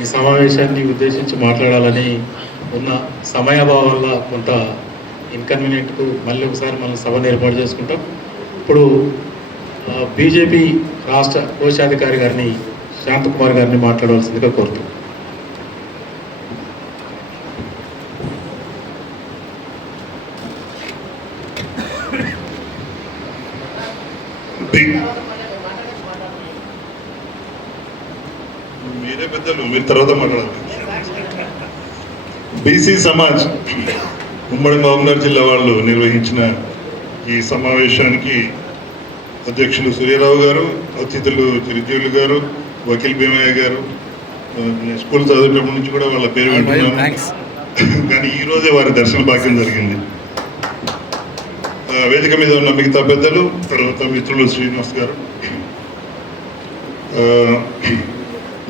ఈ సమావేశాన్ని ఉద్దేశించి మాట్లాడాలని ఉన్న సమయాభావం వల్ల కొంత ఇన్కన్వీనియంట్కు మళ్ళీ ఒకసారి మనం సభను ఏర్పాటు చేసుకుంటాం. ఇప్పుడు బీజేపీ రాష్ట్ర కోశాధికారి గారిని శాంతకుమార్ గారిని మాట్లాడవలసిందిగా కోరుతున్నాం. మీరే పెద్దలు మీరు తర్వాత మాట్లాడాలి బీసీ సమాజ్ ఉమ్మడి మహబూబ్నగర్ జిల్లా వాళ్ళు నిర్వహించిన ఈ సమావేశానికి అధ్యక్షులు సూర్యారావు గారు అతిథులు చిరుజీవులు గారు వకీల్ భీమయ్య గారు స్కూల్ చదివేటప్పటి నుంచి కూడా వాళ్ళ పేరు వింటున్నాను కానీ ఈ రోజే వారి దర్శన భాగ్యం జరిగింది. వేదిక మీద ఉన్న మిగతా పెద్దలు తర్వాత మిత్రులు శ్రీనివాస్ గారు.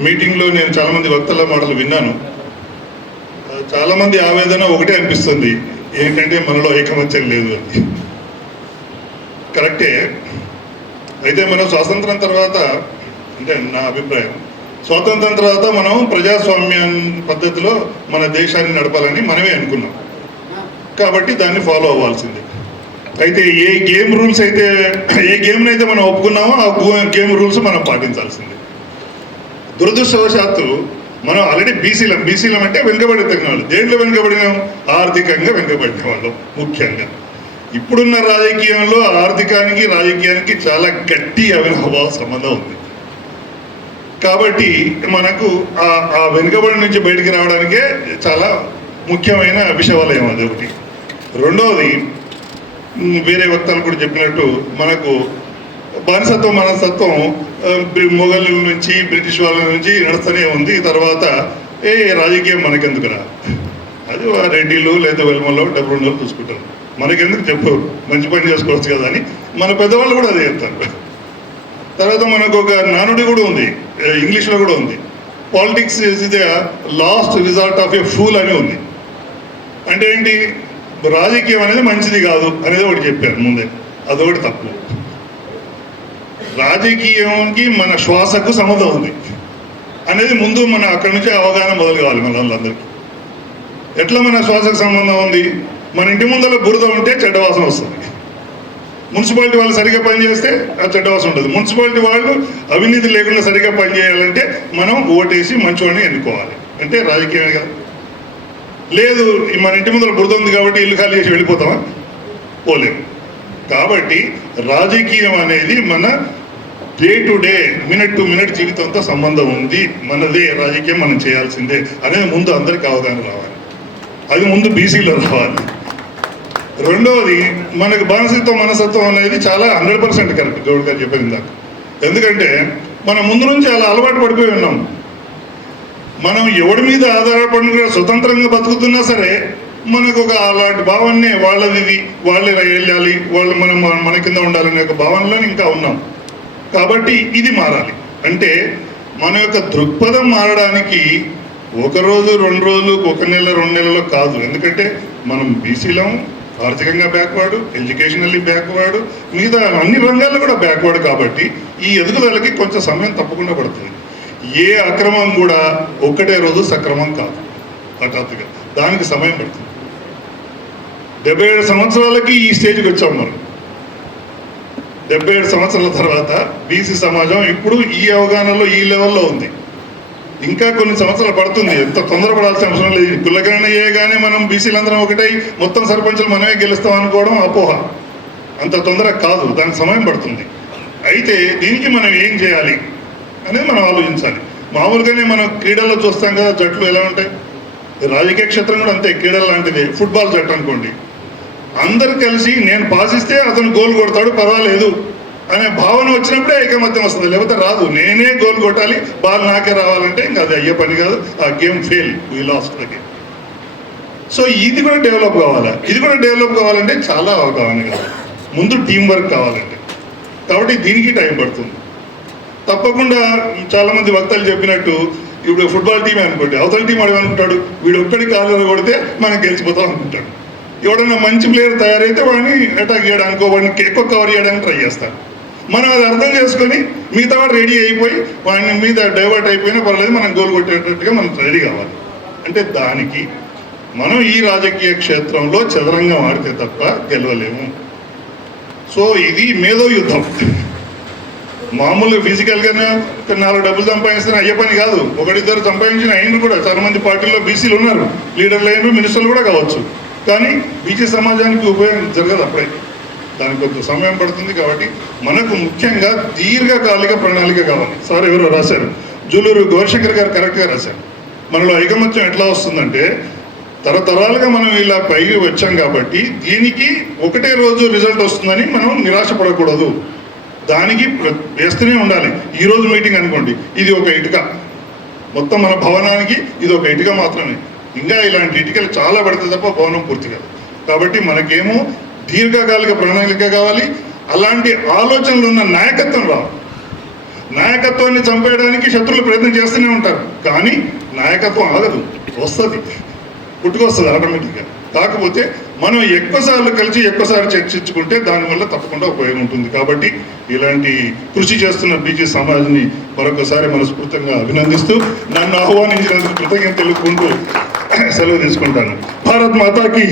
మీటింగ్లో నేను చాలామంది వక్తల మాటలు విన్నాను. చాలామంది ఆవేదన ఒకటే అనిపిస్తుంది. ఏంటంటే మనలో ఐకమత్యం లేదు అని. కరెక్టే. అయితే మనం స్వాతంత్రం తర్వాత అంటే నా అభిప్రాయం స్వాతంత్రం తర్వాత మనం ప్రజాస్వామ్య పద్ధతిలో మన దేశాన్ని నడపాలని మనమే అనుకున్నాం. కాబట్టి దాన్ని ఫాలో అవ్వాల్సిందే. అయితే ఏ గేమ్ రూల్స్ అయితే ఏ గేమ్ని అయితే మనం ఒప్పుకున్నామో ఆ గేమ్ రూల్స్ మనం పాటించాల్సిందే. దురదృష్టవశాత్తు మనం ఆల్రెడీ బీసీలం బీసీలం అంటే వెనుకబడి తగిన దేంట్లో వెనుకబడినాం? ఆర్థికంగా వెనుకబడిన వాళ్ళం ముఖ్యంగా. ఇప్పుడున్న రాజకీయంలో ఆర్థికానికి రాజకీయానికి చాలా గట్టి అవినాభావ సంబంధం ఉంది. కాబట్టి మనకు ఆ ఆ వెనుకబడి నుంచి బయటికి రావడానికే చాలా ముఖ్యమైన అభిషవాలయం అది ఒకటి. రెండవది వేరే వక్తలు కూడా చెప్పినట్టు మనకు బానిసత్వం మనస్తత్వం మొఘల్ నుంచి బ్రిటిష్ వాళ్ళ నుంచి నడుస్తూనే ఉంది. తర్వాత ఏ రాజకీయం మనకెందుకురా? అది రెడ్డిలు లేదా వెల్మల్లో డబ్బు రెండు వాళ్ళు చూసుకుంటారు. మనకెందుకు చెప్పు? మంచి పని చేసుకోవచ్చు కదా అని మన పెద్దవాళ్ళు కూడా అదే చెప్తారు. తర్వాత మనకు ఒక నానుడి కూడా ఉంది. ఇంగ్లీష్లో కూడా ఉంది. Politics is the last result of a fool అని ఉంది. అంటే ఏంటి? రాజకీయం అనేది మంచిది కాదు అనేది ఒకటి చెప్పారు ముందే. అదొకటి తప్పు. రాజకీయంకి మన శ్వాసకు సమతం ఉంది. అనేది ముందు మన అక్కడి నుంచే అవగాహన మొదలు కావాలి మన ఎట్లా మన శ్వాసకు సంబంధం ఉంది? మన ఇంటి ముందర బురద ఉంటే చెడ్డ వాసన వస్తుంది. మున్సిపాలిటీ వాళ్ళు సరిగ్గా పనిచేస్తే ఆ చెడ్డ వాసన ఉంటుంది. మున్సిపాలిటీ వాళ్ళు అవినీతి లేకుండా సరిగ్గా పనిచేయాలంటే మనం ఓటేసి మంచివాడిని ఎన్నుకోవాలి. అంటే రాజకీయమే కదా. లేదు మన ఇంటి ముందర బురద ఉంది కాబట్టి ఇల్లు ఖాళీ చేసి వెళ్ళిపోతామా? పోలేము. కాబట్టి రాజకీయం అనేది మన day to day minute to minute జీవితంతో సంబంధం ఉంది. మనదే రాజకీయం మనం చేయాల్సిందే. అనేది ముందు అందరికి అవగాహన రావాలి. అది ముందు బీసీలో రావాలి. రెండవది మనకు బానిసత్వం మనసత్వం అనేది చాలా హండ్రెడ్ పర్సెంట్ కరెక్ట్. గౌడ్ గారు చెప్పేది దాకా ఎందుకంటే మనం ముందు నుంచి అలా అలవాటు పడిపోయి ఉన్నాం. మనం ఎవడి మీద ఆధారపడి స్వతంత్రంగా బతుకుతున్నా సరే మనకు ఒక అలాంటి భావన్నే వాళ్ళది ఇది. వాళ్ళే వెళ్ళాలి వాళ్ళు మనం మన- మన కింద ఉండాలనే ఒక భావనలో ఇంకా ఉన్నాం. కాబట్టి ఇది మారాలి. అంటే మన యొక్క దృక్పథం మారడానికి ఒక రోజు రెండు రోజులు ఒక నెల రెండు నెలలు కాదు. ఎందుకంటే మనం బీసీలం ఆర్థికంగా బ్యాక్వర్డ్ ఎడ్యుకేషనల్లీ బ్యాక్వర్డ్ మిగతా అన్ని రంగాల్లో కూడా బ్యాక్వర్డ్ కాబట్టి ఈ ఎదుగుదలకి కొంచెం సమయం తప్పకుండా పడుతుంది. ఏ అక్రమం కూడా ఒక్కటే రోజు సక్రమం కాదు. హఠాత్తుగా దానికి సమయం పడుతుంది. డెబ్బై ఏడు సంవత్సరాలకి ఈ స్టేజ్కి వచ్చాం మనం. డెబ్బై ఏడు సంవత్సరాల తర్వాత బీసీ సమాజం ఇప్పుడు ఈ అవగాహనలో ఈ లెవెల్లో ఉంది. ఇంకా కొన్ని సంవత్సరాలు పడుతుంది. ఎంత తొందరపడాల్సిన అవసరం లేదు. కులగణన చేయగానే మనం బీసీలందరం ఒకటై మొత్తం సర్పంచులు మనమే గెలుస్తాం అనుకోవడం అపోహ. అంత తొందర కాదు. దానికి సమయం పడుతుంది. అయితే దీనికి మనం ఏం చేయాలి అనేది మనం ఆలోచించాలి. మామూలుగానే మనం క్రీడల్లో చూస్తాం కదా జట్లు ఎలా ఉంటాయి? రాజకీయ క్షేత్రం కూడా అంతే. క్రీడలు లాంటిది ఫుట్బాల్ జట్టు అనుకోండి. అందరు కలిసి నేను పాసిస్తే అతను గోల్ కొడతాడు పర్వాలేదు అనే భావన వచ్చినప్పుడే ఐకమత్యం వస్తుంది. లేకపోతే రాదు. నేనే గోల్ కొట్టాలి బాల్ నాకే రావాలంటే ఇంకా అది అయ్యే పని కాదు. ఆ game fail. We lost the game so ఇది కూడా డెవలప్ కావాలా? ఇది కూడా డెవలప్ కావాలంటే చాలా అవగాహన కావాలి. ముందు టీం వర్క్ కావాలంటే. కాబట్టి దీనికి టైం పడుతుంది. తప్పకుండా చాలామంది వక్తలు చెప్పినట్టు ఇప్పుడు ఫుట్బాల్ టీమే అనుకోండి అవతల టీం వాడు అనుకుంటాడు వీడు ఒక్కడి కాలు కొడితే మనం గెలిచిపోతాం అనుకుంటాడు. ఎవడన్నా మంచి ప్లేయర్ తయారైతే వాడిని అటాక్ చేయడానికో వాడిని ఎక్కువ కవర్ చేయడానికి ట్రై చేస్తాడు. మనం అది అర్థం చేసుకొని మిగతా వాడు రెడీ అయిపోయి వాడిని మీద డైవర్ట్ అయిపోయినా పర్లేదు మనం గోల్ కొట్టేటట్టుగా మనం రెడీ కావాలి. అంటే దానికి మనం ఈ రాజకీయ క్షేత్రంలో చదరంగం ఆడితే తప్ప గెలవలేము. సో ఇది మేధో యుద్ధం. మామూలు ఫిజికల్గానే నాలుగు డబ్బులు సంపాదిస్తే అయ్యే పని కాదు. ఒకటిద్దరు సంపాదించిన అయినరు కూడా. చాలా మంది పార్టీల్లో బీసీలు ఉన్నారు. లీడర్లు అయినరు మినిస్టర్లు కూడా కావచ్చు. కానీ బీసీ సమాజానికి ఉపయోగం జరగదు అప్పుడే. దానికి కొంత సమయం పడుతుంది కాబట్టి మనకు ముఖ్యంగా దీర్ఘకాలిక ప్రణాళిక కావాలి. సార్ ఎవరో రాశారు. జూలూరు గౌరశంకర్ గారు కరెక్ట్గా రాశారు. మనలో ఐకమత్యం ఎట్లా వస్తుందంటే తరతరాలుగా మనం ఇలా పైకి వచ్చాం కాబట్టి దీనికి ఒకటే రోజు రిజల్ట్ వస్తుందని మనం నిరాశపడకూడదు. దానికి వేస్తూనే ఉండాలి. ఈరోజు మీటింగ్ అనుకోండి. ఇది ఒక ఇటుక. మొత్తం మన భవనానికి ఇది ఒక ఇటుక మాత్రమే. ఇంకా ఇలాంటి ఇటుకలు చాలా పడితే తప్ప భవనం పూర్తి కాదు. కాబట్టి మనకేమో దీర్ఘకాలిక ప్రణాళిక కావాలి అలాంటి ఆలోచనలు ఉన్న నాయకత్వం రావాలి. నాయకత్వాన్ని చంపేయడానికి శత్రువులు ప్రయత్నం చేస్తూనే ఉంటారు కానీ నాయకత్వం ఆగదు వస్తుంది. పుట్టుకొస్తుంది ఆటోమేటిక్గా. కాకపోతే మనం ఎక్కువసార్లు కలిసి ఎక్కువసార్లు చర్చించుకుంటే దానివల్ల తప్పకుండా ఉపయోగం ఉంటుంది. కాబట్టి ఇలాంటి కృషి చేస్తున్న బీజీ సమాజ్ని మరొకసారి మనస్ఫూర్తిగా అభినందిస్తూ నన్ను ఆహ్వానించినందుకు కృతజ్ఞత తెలుపుకుంటూ సెలవు తీసుకుంటాను. భారత్ మాతాకి.